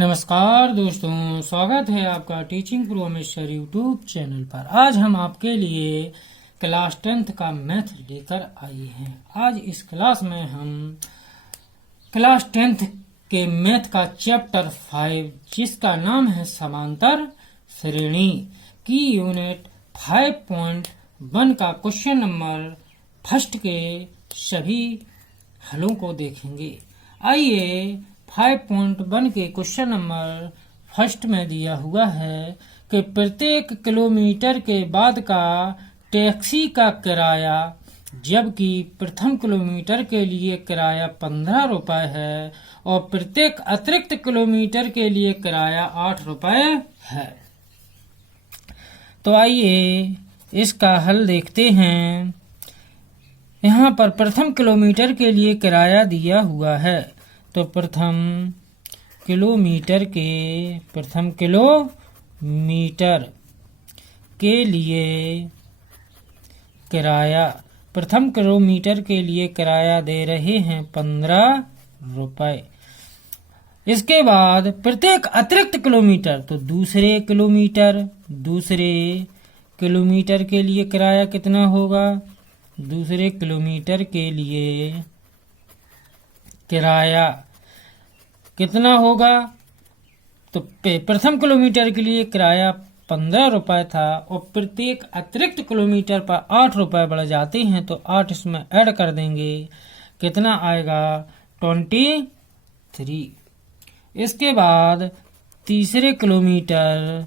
नमस्कार दोस्तों, स्वागत है आपका teaching pro mister YouTube channel पर। आज हम आपके लिए क्लास 10th का मैथ लेकर आए हैं। आज इस क्लास में हम क्लास 10th के मैथ का चैप्टर 5 जिसका नाम है समांतर श्रेणी की यूनिट 5.1 का क्वेश्चन नंबर फर्स्ट के सभी हलों को देखेंगे। आइए 5.1 के क्वेश्चन नंबर फर्स्ट में दिया हुआ है कि प्रत्येक किलोमीटर के बाद का टैक्सी का किराया, जबकि प्रथम किलोमीटर के लिए किराया 15 रुपये है और प्रत्येक अतिरिक्त किलोमीटर के लिए किराया 8 रुपये है। तो आइए इसका हल देखते हैं। यहाँ पर प्रथम किलोमीटर के लिए किराया दिया हुआ है, तो प्रथम किलोमीटर के लिए किराया दे रहे हैं 15 रुपये। इसके बाद प्रत्येक अतिरिक्त किलोमीटर, तो दूसरे किलोमीटर के लिए किराया कितना होगा? दूसरे किलोमीटर के लिए किराया कितना होगा? तो प्रथम किलोमीटर के लिए किराया 15 रुपये था और प्रत्येक अतिरिक्त किलोमीटर पर 8 रुपये बढ़ जाते हैं, तो 8 इसमें ऐड कर देंगे, कितना आएगा? 23। इसके बाद तीसरे किलोमीटर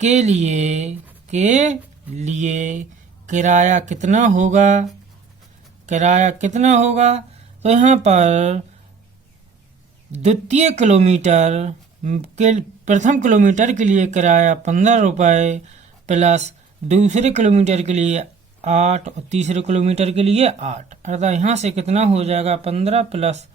के लिए किराया कितना होगा? तो यहाँ पर प्रथम किलोमीटर के लिए किराया 15 रुपये प्लस दूसरे किलोमीटर के लिए 8 और तीसरे किलोमीटर के लिए 8, अर्थात यहाँ से कितना हो जाएगा? 15 प्लस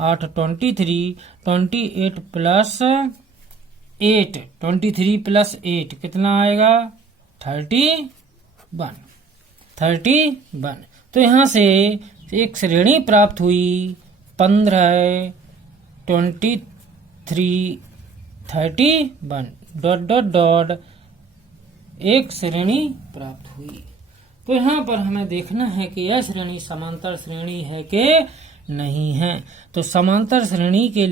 8 23, 28 प्लस 8, 23 प्लस 8 कितना आएगा? 31। तो यहाँ से एक श्रेणी प्राप्त हुई 15, 23, 31 ... एक श्रेणी प्राप्त हुई। तो यहाँ पर हमें देखना है कि यह श्रेणी समांतर श्रेणी है कि नहीं है। तो समांतर श्रेणी के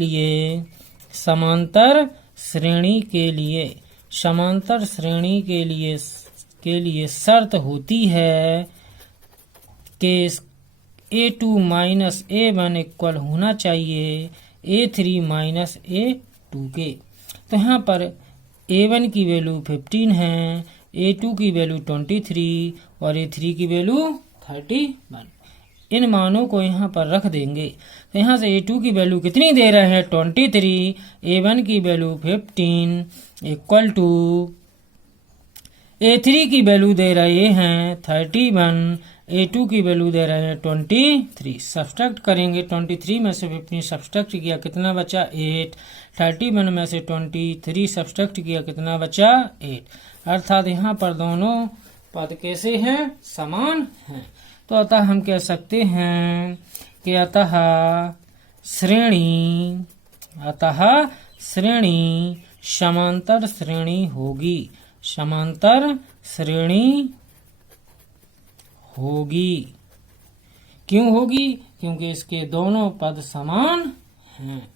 लिए शर्त होती है कि A2 माइनस A1 इक्वल होना चाहिए A3 माइनस A2 के। तो यहाँ पर A1 की वैल्यू 15 है, A2 की वैल्यू 23 और A3 की वैल्यू 31। इन मानों को यहाँ पर रख देंगे। तो यहाँ से A2 की वैल्यू कितनी दे रहे हैं? 23, A1 की वैल्यू 15 इक्वल टू A3 की वैल्यू दे रहे हैं 31, A2 की वैल्यू दे रहे हैं 23। सब्सट्रैक्ट करेंगे, 23 में से 15 सब्सट्रैक्ट किया, कितना बचा? 8। 31 में से 23 सब्सट्रैक्ट किया, कितना बचा? 8। अर्थात यहाँ पर दोनों पद कैसे हैं? समान हैं। तो अतः हम कह सकते हैं कि अतः श्रेणी समांतर श्रेणी होगी। क्यों होगी? क्योंकि इसके दोनों पद समान हैं।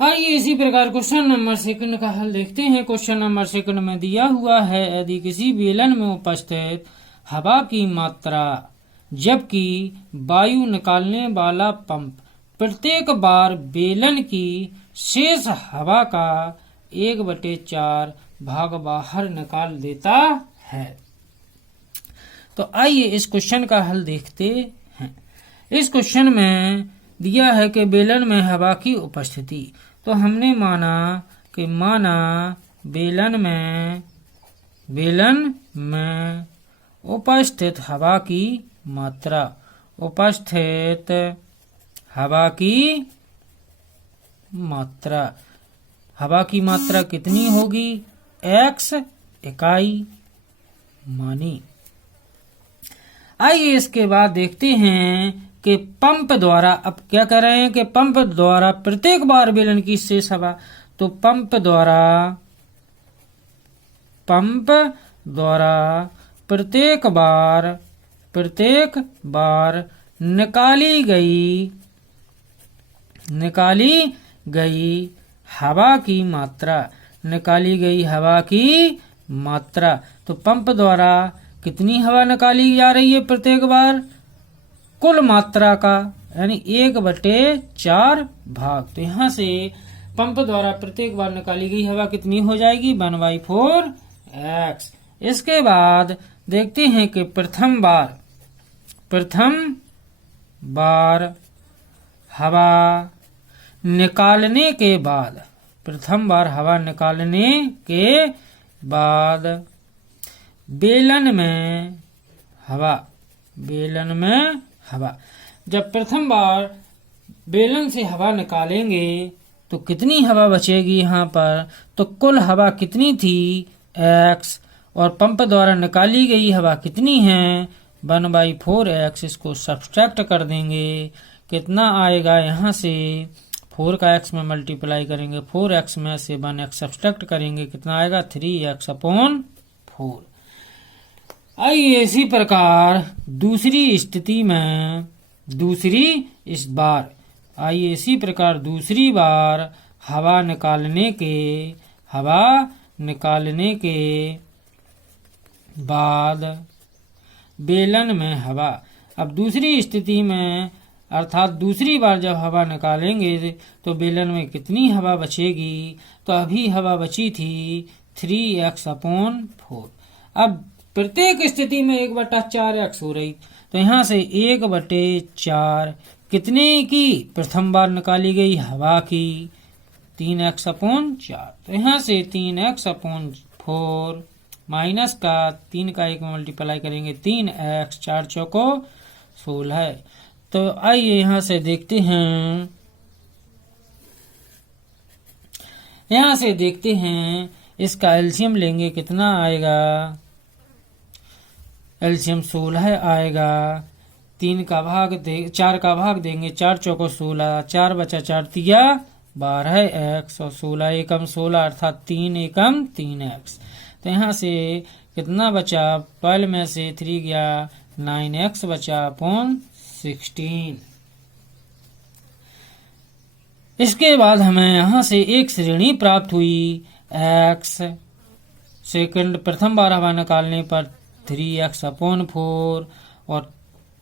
आइए इसी प्रकार क्वेश्चन नंबर 2 का हल देखते हैं। क्वेश्चन नंबर 2 में दिया हुआ है, यदि किसी बेलन में उपस्थित हवा की मात्रा, जबकि वायु निकालने वाला पंप प्रत्येक बार बेलन की शेष हवा का 1/4 भाग बाहर निकाल देता है। तो आइए इस क्वेश्चन का हल देखते हैं। इस क्वेश्चन में दिया है कि बेलन में हवा की उपस्थिति, तो हमने माना बेलन में उपस्थित हवा की मात्रा, हवा की मात्रा कितनी होगी? x इकाई मानी। आइए इसके बाद देखते हैं कि पंप द्वारा, अब क्या कर रहे हैं कि पंप द्वारा प्रत्येक बार बेलन की शेष हवा, तो पंप द्वारा प्रत्येक बार निकाली गई हवा की मात्रा, तो पंप द्वारा कितनी हवा निकाली जा रही है प्रत्येक बार, कुल मात्रा का, यानी 1/4 भाग। तो यहाँ से पंप द्वारा प्रत्येक बार निकाली गई हवा कितनी हो जाएगी, 1/4x। इसके बाद देखते हैं कि प्रथम बार हवा निकालने के बाद बेलन में हवा, जब प्रथम बार बेलन से हवा निकालेंगे तो कितनी हवा बचेगी यहाँ पर, तो कुल हवा कितनी थी x, और पंप द्वारा निकाली गई हवा कितनी है 1/4x। इसको सब्सट्रैक्ट कर देंगे, कितना आएगा, यहाँ से 4 का x में मल्टीप्लाई करेंगे, 4x में से 1x सब्सट्रैक्ट करेंगे, कितना आएगा 3x/4। आइए इसी प्रकार दूसरी बार हवा निकालने के बाद बेलन में हवा, अब दूसरी स्थिति में अर्थात दूसरी बार जब हवा निकालेंगे तो बेलन में कितनी हवा बचेगी, तो अभी हवा बची थी 3x/4। अब प्रत्येक स्थिति में 1/4x हो रही, तो यहाँ से 1/4 कितने की, प्रथम बार निकाली गई हवा की 3x/4। तो यहाँ से 3x/4 माइनस का 3 का 1 मल्टीप्लाई करेंगे, 3x, 4 चौको 16। तो आइए यहाँ से देखते हैं, इसका एलसीएम लेंगे, कितना आएगा, एलसीएम 16 आएगा, 4 का भाग देंगे, 4 चौको 16, 4 बचा 4 तिया 12x, और 16 एकम 16 अर्थात 3 एकम 3x। तो यहाँ से कितना बचा, 12 में से 3 गया, 9x बचा अपॉन 16। इसके बाद हमें यहाँ से एक श्रेणी प्राप्त हुई x, सेकंड प्रथम बार हवा निकालने पर 3x/4, और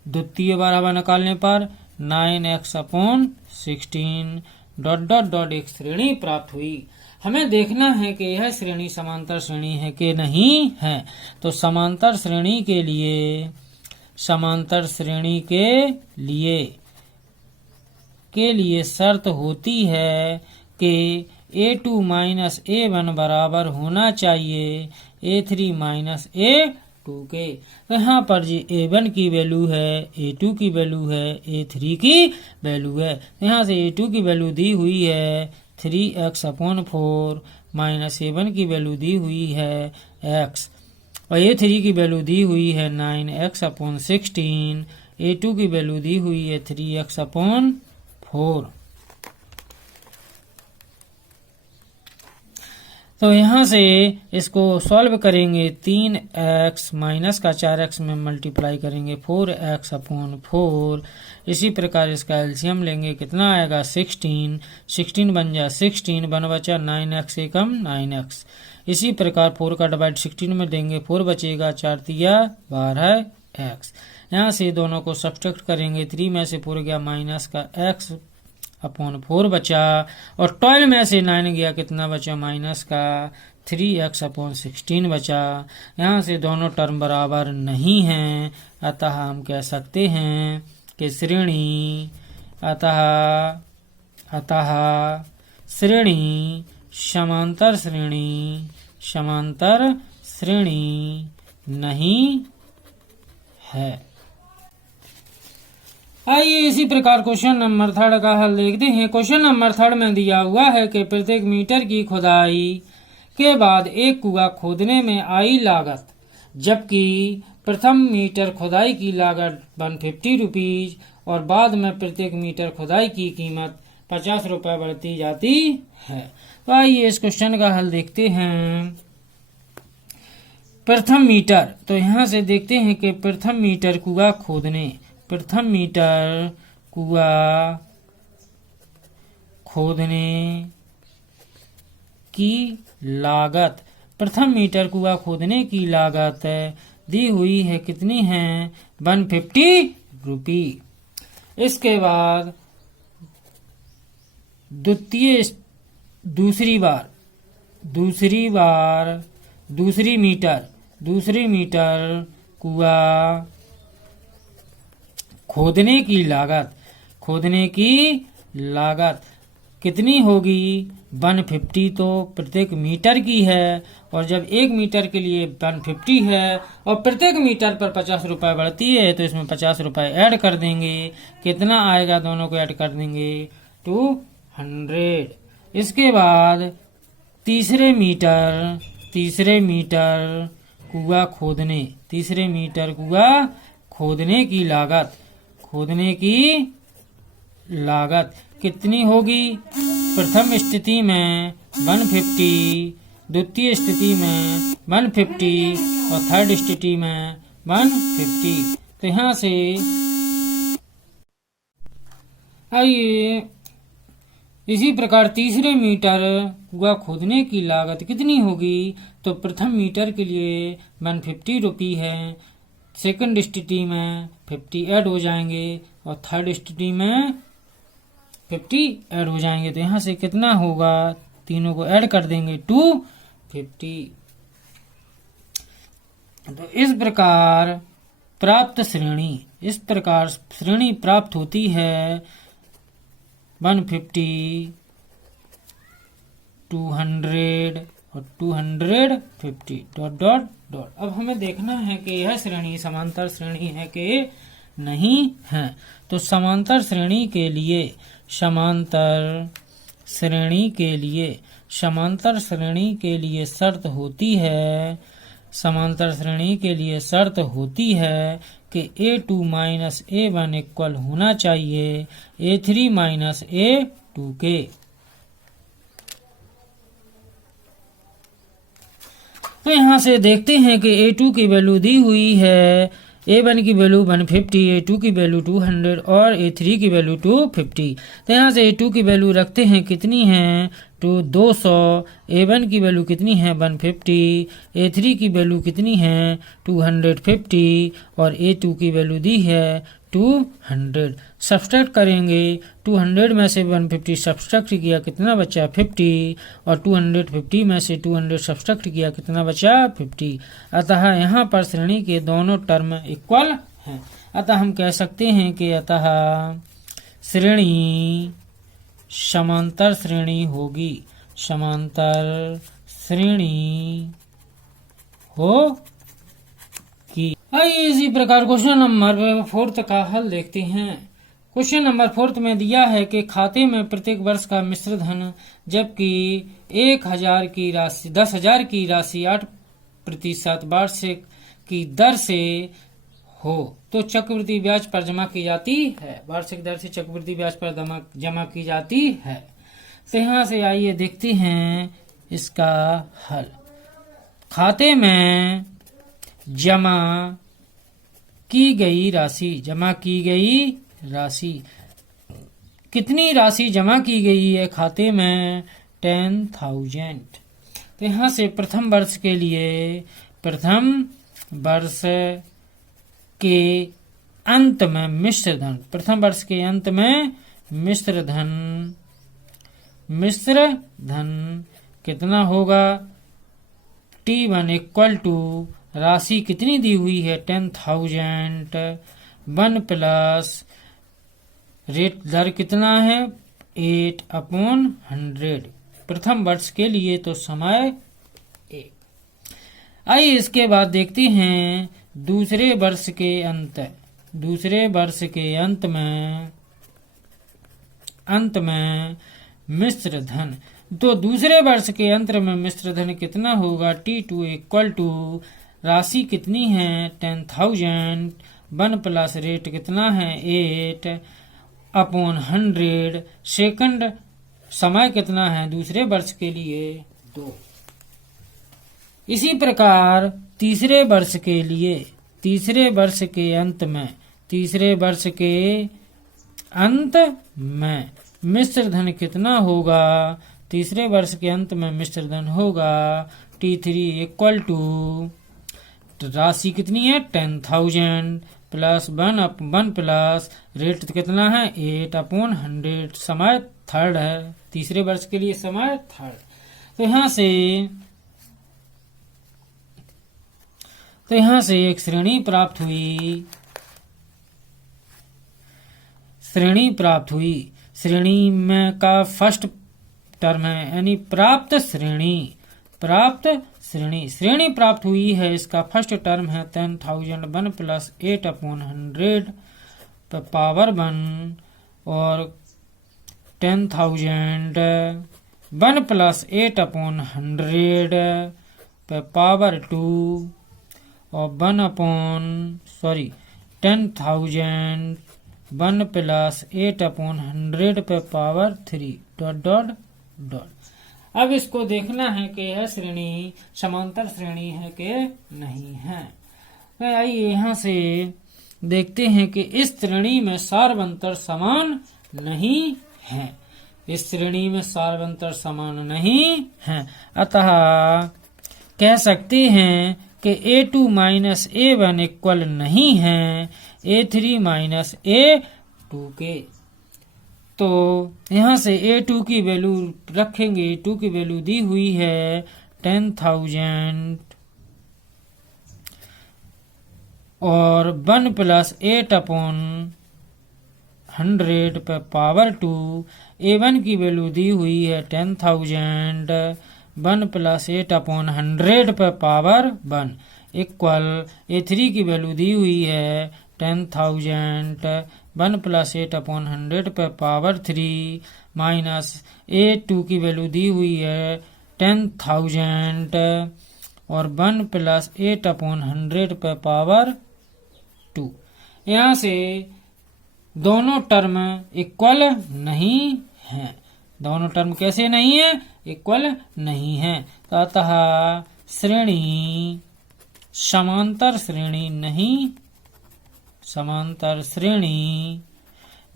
द्वितीय बार हवा निकालने पर 9x/16 ... एक श्रेणी प्राप्त हुई। हमें देखना है कि यह श्रेणी समांतर श्रेणी है कि नहीं है। तो समांतर श्रेणी के लिए शर्त होती है कि A2 माइनस A1 बराबर होना चाहिए A3 माइनस A2 के। तो यहाँ पर जी A1 की वैल्यू है, A2 की वैल्यू है, A3 की वैल्यू है। यहाँ से A2 की वैल्यू दी हुई है 3x/4 माइनस A1 की वैल्यू दी हुई है x, और A3 की वैल्यू दी हुई है 9x/16, A2 की वैल्यू दी हुई है 3x/4। तो यहाँ से इसको सॉल्व करेंगे, 3x माइनस का 4x में मल्टीप्लाई करेंगे 4x/4। इसी प्रकार इसका एलसीएम लेंगे, कितना आएगा 16 बन जा 16, 1 बचा 9x एकम 9x। इसी प्रकार 4 का डिवाइड 16 में देंगे, 4 बचेगा, 4 तिया 12x। यहाँ से दोनों को सब्सट्रैक्ट करेंगे, 3 में से 4 गया माइनस का x/4 बचा, और 12 में से 9 गया, कितना बचा माइनस का 3x/16 बचा। यहाँ से दोनों टर्म बराबर नहीं हैं, अतः हम कह सकते हैं कि श्रेणी समांतर श्रेणी नहीं है। आइए इसी प्रकार क्वेश्चन नंबर 3 का हल देखते हैं। क्वेश्चन नंबर 3 में दिया हुआ है कि प्रत्येक मीटर की खुदाई के बाद एक कुआं खोदने में आई लागत, जबकि प्रथम मीटर खुदाई की लागत 150 रुपीज और बाद में प्रत्येक मीटर खुदाई की कीमत 50 रुपए बढ़ती जाती है। तो आइए इस क्वेश्चन का हल देखते हैं। प्रथम मीटर, तो यहाँ से देखते हैं कि प्रथम मीटर कुआं खोदने, प्रथम मीटर कुआं खोदने की लागत, प्रथम मीटर कुआं खोदने की लागत दी हुई है, कितनी है 150 रुपी। इसके बाद दूसरी मीटर कुआं खोदने की लागत कितनी होगी 150, तो प्रत्येक मीटर की है और जब 1 मीटर के लिए 150 है और प्रत्येक मीटर पर 50 रुपए बढ़ती है तो इसमें 50 रुपए ऐड कर देंगे। कितना आएगा, दोनों को ऐड कर देंगे 200। इसके बाद तीसरे मीटर कुआं खोदने की लागत कितनी होगी, प्रथम स्थिति में 150, द्वितीय स्थिति में 150 और थर्ड स्थिति में 150। तो यहाँ से आइए इसी प्रकार तीसरे मीटर कुआं खोदने की लागत कितनी होगी, तो प्रथम मीटर के लिए 150 रुपी है, सेकंड स्थिति में 50 ऐड हो जाएंगे और थर्ड स्थिति में 50 ऐड हो जाएंगे। तो यहाँ से कितना होगा, तीनों को ऐड कर देंगे 250। तो इस प्रकार श्रेणी प्राप्त होती है 150, 200 और 250 ... अब हमें देखना है कि यह श्रेणी समांतर श्रेणी है कि नहीं है। तो समांतर श्रेणी के लिए शर्त होती है कि A2 माइनस A1 इक्वल होना चाहिए A3 माइनस A2 के। तो यहाँ से देखते हैं कि A2 की वैल्यू दी हुई है, A1 की वैल्यू 150, A2 की वैल्यू 200 और A3 की वैल्यू 250। तो यहाँ से A2 की वैल्यू रखते हैं, कितनी है 200, A1 की वैल्यू कितनी है 150, A3 की वैल्यू कितनी है 250 और A2 की वैल्यू दी है 200। सब्सट्रैक्ट करेंगे, 200 में से 150 सब्सट्रैक्ट किया, कितना बचा 50 और 250 में से 200 सब्सट्रैक्ट किया, कितना बचा 50। अतः यहाँ पर श्रेणी के दोनों टर्म इक्वल हैं। अतः हम कह सकते हैं कि अतः श्रेणी समांतर श्रेणी होगी, आइए इसी प्रकार क्वेश्चन नंबर 4 का हल देखते हैं। क्वेश्चन नंबर 4 में दिया है कि खाते में प्रत्येक वर्ष का मिश्र धन जबकि 10,000 की राशि 8% वार्षिक की दर से हो तो चक्रवृद्धि ब्याज पर जमा की जाती है, वार्षिक दर से चक्रवृद्धि ब्याज पर जमा की जाती है। तो यहाँ से आइए देखते हैं इसका हल। खाते में जमा की गई राशि कितनी राशि जमा की गई है खाते में 10,000। तो यहाँ से प्रथम वर्ष के अंत में मिश्र धन कितना होगा, T1 इक्वल टू राशि कितनी दी हुई है 10,000, 1 प्लस रेट दर कितना है 8/100 प्रथम वर्ष के लिए, तो समय 1। आइए इसके बाद देखते हैं दूसरे वर्ष के अंत में मिश्र धन। तो दूसरे वर्ष के अंत में मिश्र धन कितना होगा, T2 इक्वल टू राशि कितनी है 10,000, 1 प्लस रेट कितना है 8/100, सेकंड समय कितना है दूसरे वर्ष के लिए 2। इसी प्रकार तीसरे वर्ष के लिए, तीसरे वर्ष के अंत में मिश्र धन कितना होगा, तीसरे वर्ष के अंत में मिश्र धन होगा T3 इक्वल टू, राशि कितनी है 10,000 प्लस 1 प्लस रेट कितना है 8/100, समय थर्ड है, तीसरे वर्ष के लिए समय थर्ड। तो यहाँ से एक श्रेणी प्राप्त हुई। श्रेणी में का फर्स्ट टर्म है यानी प्राप्त श्रेणी प्राप्त हुई है। इसका फर्स्ट टर्म है 10,000, 1 प्लस 8/100 पावर 1 और 10,000 1 प्लस 8/100 पावर 2 और 10,000 1 प्लस 8/100 पावर 3 ... अब इसको देखना है कि यह श्रेणी समांतर श्रेणी है कि नहीं है। तो आइए यहाँ से देखते हैं कि इस श्रेणी में सार्वंतर समान नहीं है, इस श्रेणी में सार्वंतर समान नहीं है। अतः कह सकते हैं कि A2 माइनस A1 इक्वल नहीं है A3 माइनस A2 के। तो यहाँ से A2 की वैल्यू रखेंगे, A2 की वैल्यू दी हुई है 10,000 और 1 प्लस 8/100 पावर 2। A1 की वैल्यू दी हुई है 10,000 1 प्लस 8/100 पावर 1 इक्वल A3 की वैल्यू दी हुई है 10,000 1 प्लस 8/100 पावर 3 माइनस A2 की वैल्यू दी हुई है 10,000 और 1 प्लस 8/100 पावर 2। यहाँ से दोनों टर्म इक्वल नहीं है। दोनों टर्म कैसे नहीं है, इक्वल नहीं है। तो अतः श्रेणी समांतर श्रेणी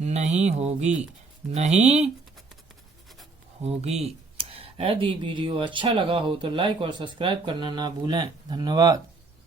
नहीं होगी। यदि वीडियो अच्छा लगा हो तो लाइक और सब्सक्राइब करना ना भूलें। धन्यवाद।